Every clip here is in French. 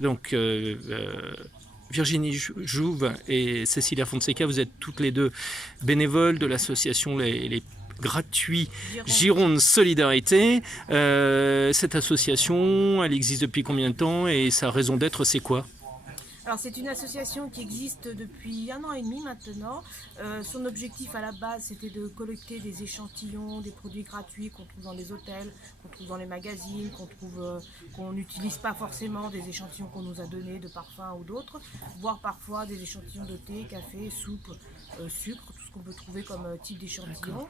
Donc, Virginie Jouve et Cécilia Fonseca, vous êtes toutes les deux bénévoles de l'association Les Gratuits Gironde Solidarité. Cette association, elle existe depuis combien de temps et sa raison d'être, c'est quoi ? Alors c'est une association qui existe depuis 1 an et demi maintenant. Son objectif à la base c'était de collecter des échantillons, des produits gratuits qu'on trouve dans les hôtels, qu'on trouve dans les magazines, qu'on n'utilise pas forcément, des échantillons qu'on nous a donnés de parfums ou d'autres, voire parfois des échantillons de thé, café, soupe, sucre, tout ce qu'on peut trouver comme type d'échantillon.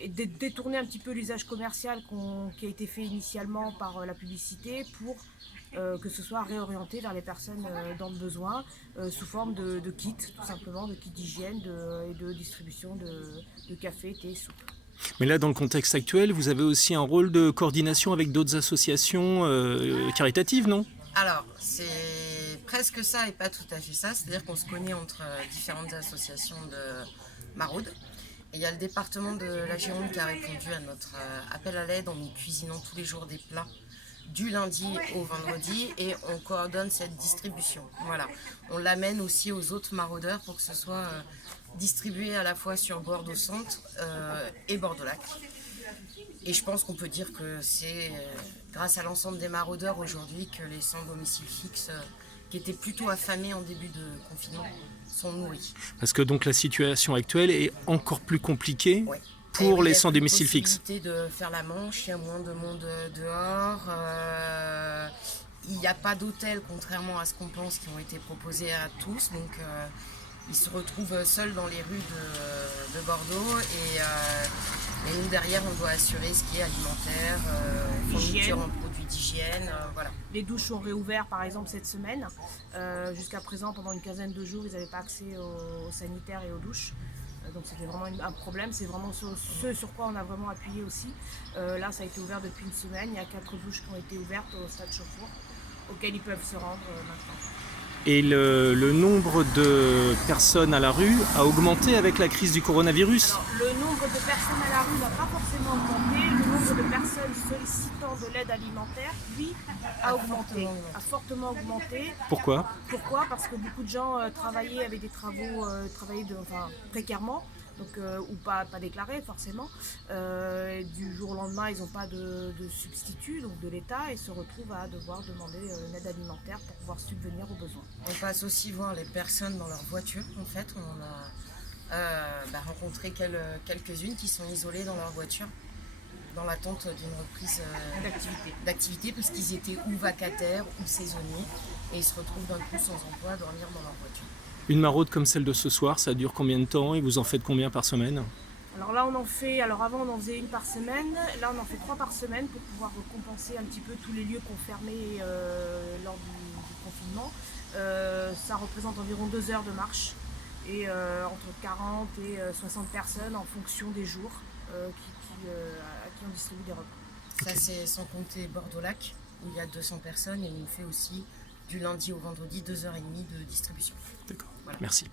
Et détourner un petit peu l'usage commercial qui a été fait initialement par la publicité pour que ce soit réorienté vers les personnes dans le besoin sous forme de kits, tout simplement, de kits d'hygiène et de distribution de café, thé, soupe. Mais là, dans le contexte actuel, vous avez aussi un rôle de coordination avec d'autres associations caritatives, non ? Alors, c'est presque ça et pas tout à fait ça. C'est-à-dire qu'on se connaît entre différentes associations de maraude. Et il y a le département de la Gironde qui a répondu à notre appel à l'aide en nous cuisinant tous les jours des plats du lundi au vendredi et on coordonne cette distribution. Voilà. On l'amène aussi aux autres maraudeurs pour que ce soit distribué à la fois sur Bordeaux-Centre et Bordeaux-Lac. Et je pense qu'on peut dire que c'est grâce à l'ensemble des maraudeurs aujourd'hui que les sans domicile fixe qui étaient plutôt affamés en début de confinement sont nourris. Parce que donc la situation actuelle est encore plus compliquée Ouais. pour les sans domicile fixe. Il y a de faire la manche, il y a moins de monde dehors. Il n'y a pas d'hôtel, contrairement à ce qu'on pense, qui ont été proposés à tous. Donc ils se retrouvent seuls dans les rues de Bordeaux. Et nous, derrière, on doit assurer ce qui est alimentaire, fourniture en produits d'hygiène. Voilà. Les douches sont réouvertes, par exemple, cette semaine. Jusqu'à présent, pendant une quinzaine de jours, ils n'avaient pas accès aux sanitaires et aux douches. Donc c'était vraiment un problème, c'est vraiment ce sur quoi on a vraiment appuyé aussi. Là ça a été ouvert depuis une semaine, il y a 4 douches qui ont été ouvertes au stade Chauffour, auxquelles ils peuvent se rendre maintenant. Et le nombre de personnes à la rue a augmenté avec la crise du coronavirus ? Alors, le nombre de personnes à la rue n'a pas forcément augmenté, le nombre de personnes sollicitant de l'aide alimentaire, lui, a augmenté, a fortement augmenté. Pourquoi ? Pourquoi ? Parce que beaucoup de gens travaillaient avec des travaux, précairement. Donc, ou pas déclarés forcément. Du jour au lendemain, ils n'ont pas de substitut donc de l'État et se retrouvent à devoir demander une aide alimentaire pour pouvoir subvenir aux besoins. On passe aussi voir les personnes dans leur voiture. En fait, on a rencontré quelques-unes qui sont isolées dans leur voiture dans l'attente d'une reprise d'activité parce qu'ils étaient ou vacataires ou saisonniers et ils se retrouvent d'un coup sans emploi à dormir dans leur voiture. Une maraude comme celle de ce soir, ça dure combien de temps et vous en faites combien par semaine ? Alors là avant on en faisait une par semaine, là on en fait 3 par semaine pour pouvoir compenser un petit peu tous les lieux qu'on fermait lors du confinement. Ça représente environ 2 heures de marche et entre 40 et 60 personnes en fonction des jours à qui on distribue des repas. Ça c'est sans compter Bordeaux-Lac où il y a 200 personnes et on fait aussi du lundi au vendredi 2h30 de distribution. D'accord, voilà. Merci.